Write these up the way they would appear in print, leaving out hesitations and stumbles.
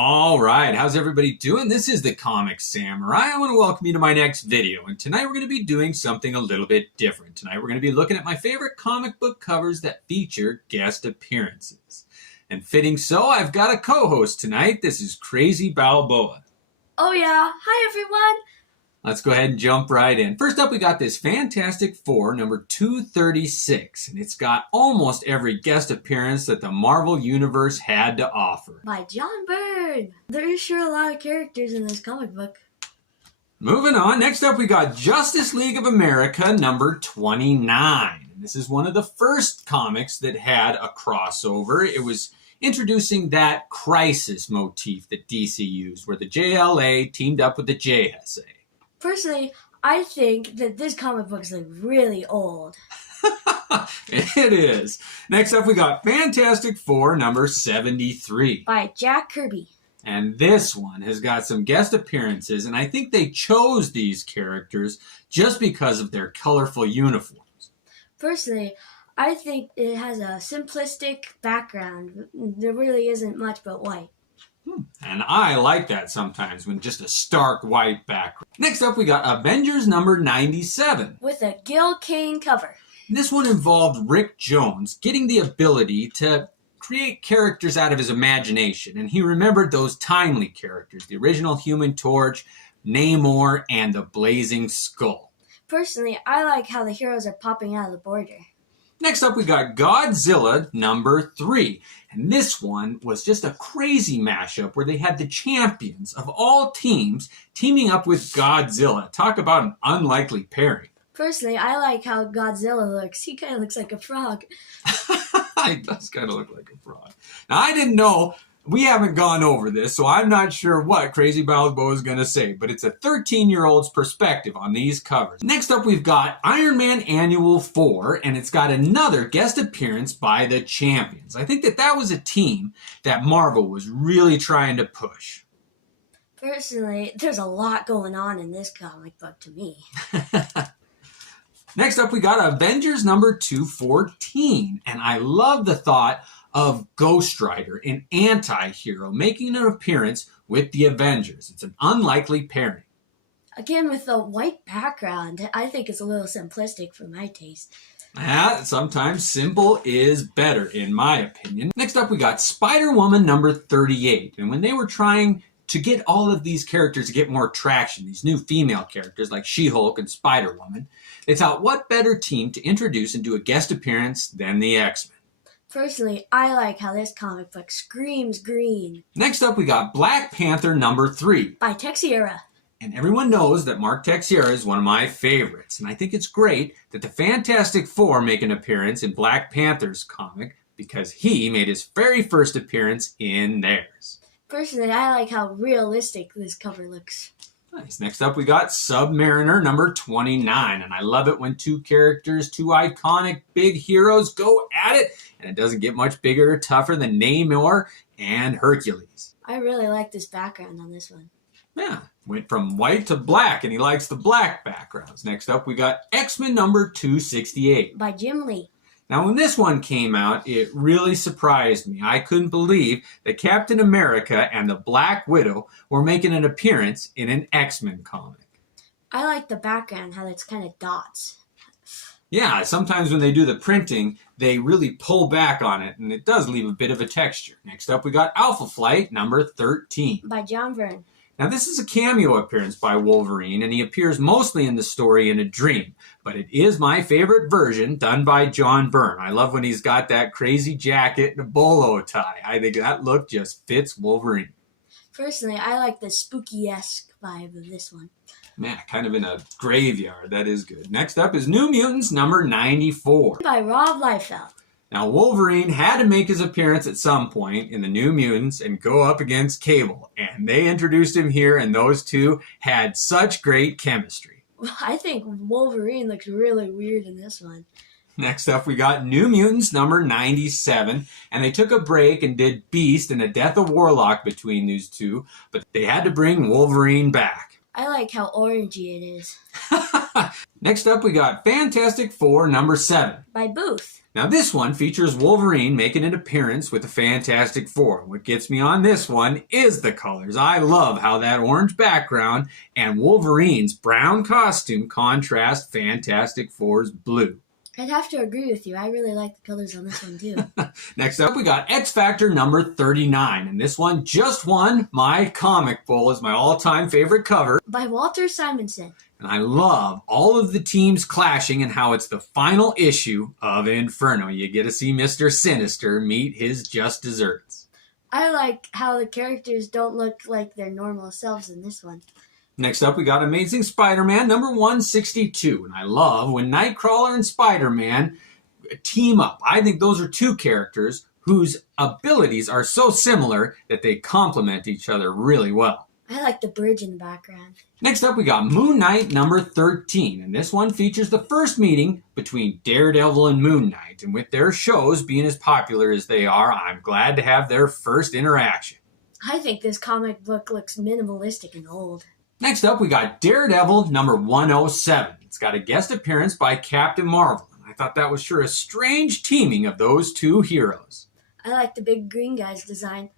All right, how's everybody doing? This is the Comic Samurai. I want to welcome you to my next video. And tonight we're going to be doing something a little bit different. Tonight we're going to be looking at my favorite comic book covers that feature guest appearances. And fitting so, I've got a co-host tonight. This is CrazyBalboa. Oh yeah, hi everyone. Let's go ahead and jump right in. First up, we got this Fantastic Four, number 236. And it's got almost every guest appearance that the Marvel Universe had to offer. By John Byrne. There is sure a lot of characters in this comic book. Moving on, next up we got Justice League of America, number 29. And this is one of the first comics that had a crossover. It was introducing that crisis motif that DC used, where the JLA teamed up with the JSA. Personally, I think that this comic book is really old. It is. Next up, we got Fantastic Four, number 73. By Jack Kirby. And this one has got some guest appearances, and I think they chose these characters just because of their colorful uniforms. Personally, I think it has a simplistic background. There really isn't much but white. And I like that sometimes when just a stark white background. Next up, we got Avengers number 97. With a Gil Kane cover. This one involved Rick Jones getting the ability to create characters out of his imagination. And he remembered those timely characters, the original Human Torch, Namor, and the Blazing Skull. Personally, I like how the heroes are popping out of the border. Next up, we got Godzilla number 3. And this one was just a crazy mashup where they had the champions of all teams teaming up with Godzilla. Talk about an unlikely pairing. Personally, I like how Godzilla looks. He kind of looks like a frog. He does kind of look like a frog. Now, I didn't know. We haven't gone over this, so I'm not sure what Crazy Balboa is going to say, but it's a 13-year-old's perspective on these covers. Next up, we've got Iron Man Annual 4, and it's got another guest appearance by the Champions. I think that was a team that Marvel was really trying to push. Personally, there's a lot going on in this comic book to me. Next up, we got Avengers number 214, and I love the thought of Ghost Rider, an anti-hero, making an appearance with the Avengers. It's an unlikely pairing. Again, with the white background, I think it's a little simplistic for my taste. Sometimes simple is better, in my opinion. Next up, we got Spider-Woman number 38. And when they were trying to get all of these characters to get more traction, these new female characters like She-Hulk and Spider-Woman, they thought, what better team to introduce and do a guest appearance than the X-Men? Personally, I like how this comic book screams green. Next up, we got Black Panther number 3. By Teixeira. And everyone knows that Mark Teixeira is one of my favorites. And I think it's great that the Fantastic Four make an appearance in Black Panther's comic because he made his very first appearance in theirs. Personally, I like how realistic this cover looks. Nice. Next up, we got Submariner number 29. And I love it when two characters, two iconic big heroes go at it. And it doesn't get much bigger or tougher than Namor and Hercules. I really like this background on this one. Yeah, went from white to black, and he likes the black backgrounds. Next up, we got X-Men number 268. By Jim Lee. Now, when this one came out, it really surprised me. I couldn't believe that Captain America and the Black Widow were making an appearance in an X-Men comic. I like the background, how it's kind of dots. Yeah, sometimes when they do the printing, they really pull back on it, and it does leave a bit of a texture. Next up, we got Alpha Flight number 13. By John Byrne. Now, this is a cameo appearance by Wolverine, and he appears mostly in the story in a dream. But it is my favorite version done by John Byrne. I love when he's got that crazy jacket and a bolo tie. I think that look just fits Wolverine. Personally, I like the spooky-esque vibe of this one. Man, kind of in a graveyard. That is good. Next up is New Mutants number 94. By Rob Liefeld. Now, Wolverine had to make his appearance at some point in the New Mutants and go up against Cable. And they introduced him here, and those two had such great chemistry. I think Wolverine looks really weird in this one. Next up, we got New Mutants number 97. And they took a break and did Beast and a Death of Warlock between these two. But they had to bring Wolverine back. I like how orangey it is. Next up, we got Fantastic Four number 7. By Booth. Now this one features Wolverine making an appearance with the Fantastic Four. What gets me on this one is the colors. I love how that orange background and Wolverine's brown costume contrast Fantastic Four's blue. I'd have to agree with you. I really like the colors on this one too. Next up, we got X Factor number 39. And this one just won my comic bowl as my all-time favorite cover. By Walter Simonson. And I love all of the teams clashing and how it's the final issue of Inferno. You get to see Mr. Sinister meet his just desserts. I like how the characters don't look like their normal selves in this one. Next up, we got Amazing Spider-Man number 162. And I love when Nightcrawler and Spider-Man team up. I think those are two characters whose abilities are so similar that they complement each other really well. I like the bridge in the background. Next up, we got Moon Knight number 13. And this one features the first meeting between Daredevil and Moon Knight. And with their shows being as popular as they are, I'm glad to have their first interaction. I think this comic book looks minimalistic and old. Next up, we got Daredevil number 107. It's got a guest appearance by Captain Marvel. And I thought that was sure a strange teaming of those two heroes. I like the big green guy's design.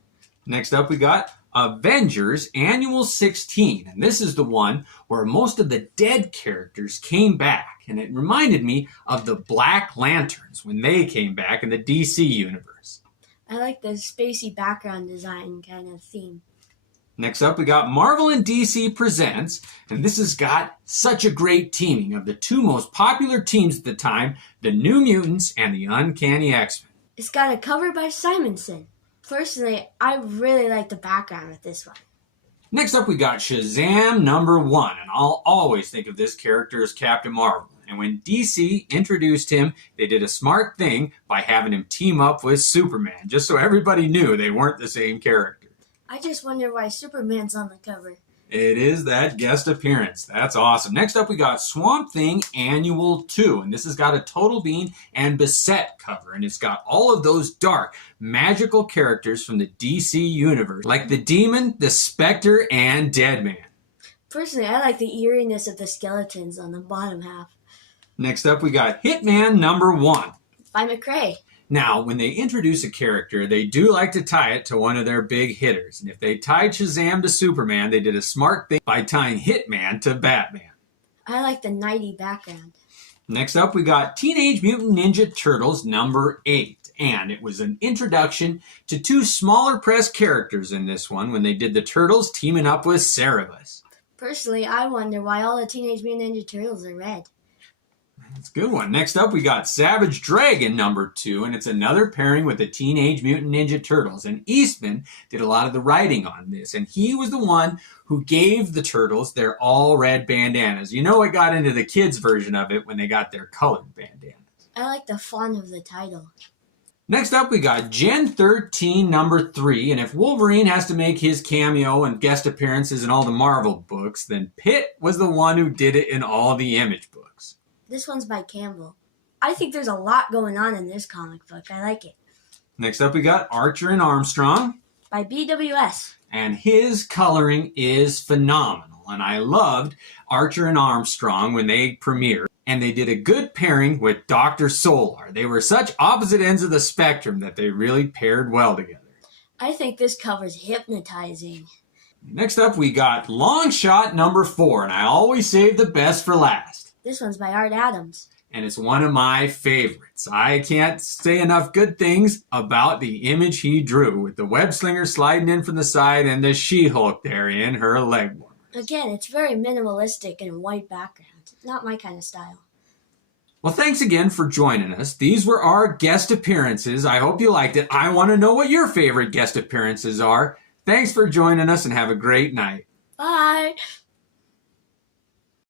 Next up, we got Avengers Annual 16. And this is the one where most of the dead characters came back. And it reminded me of the Black Lanterns when they came back in the DC universe. I like the spacey background design kind of theme. Next up, we got Marvel and DC Presents, and this has got such a great teaming of the two most popular teams at the time, the New Mutants and the Uncanny X-Men. It's got a cover by Simonson. Personally, I really like the background with this one. Next up, we got Shazam number 1, and I'll always think of this character as Captain Marvel. And when DC introduced him, they did a smart thing by having him team up with Superman, just so everybody knew they weren't the same character. I just wonder why Superman's on the cover. It is that guest appearance. That's awesome. Next up, we got Swamp Thing Annual 2. And this has got a Total Bean and Beset cover. And it's got all of those dark, magical characters from the DC universe, like the Demon, the Spectre, and Deadman. Personally, I like the eeriness of the skeletons on the bottom half. Next up, we got Hitman number 1. By McRae. Now, when they introduce a character, they do like to tie it to one of their big hitters. And if they tied Shazam to Superman, they did a smart thing by tying Hitman to Batman. I like the nighty background. Next up, we got Teenage Mutant Ninja Turtles number 8. And it was an introduction to two smaller press characters in this one when they did the Turtles teaming up with Cerebus. Personally, I wonder why all the Teenage Mutant Ninja Turtles are red. That's a good one. Next up, we got Savage Dragon number 2, and it's another pairing with the Teenage Mutant Ninja Turtles. And Eastman did a lot of the writing on this, and he was the one who gave the Turtles their all-red bandanas. You know it got into the kids' version of it when they got their colored bandanas. I like the font of the title. Next up, we got Gen 13 number 3, and if Wolverine has to make his cameo and guest appearances in all the Marvel books, then Pitt was the one who did it in all the Image books. This one's by Campbell. I think there's a lot going on in this comic book. I like it. Next up, we got Archer and Armstrong. By BWS. And his coloring is phenomenal. And I loved Archer and Armstrong when they premiered. And they did a good pairing with Dr. Solar. They were such opposite ends of the spectrum that they really paired well together. I think this cover's hypnotizing. Next up, we got Long Shot number 4. And I always save the best for last. This one's by Art Adams. And it's one of my favorites. I can't say enough good things about the image he drew with the web slinger sliding in from the side and the She-Hulk there in her leg warmer. Again, it's very minimalistic and white background. Not my kind of style. Well, thanks again for joining us. These were our guest appearances. I hope you liked it. I want to know what your favorite guest appearances are. Thanks for joining us and have a great night. Bye.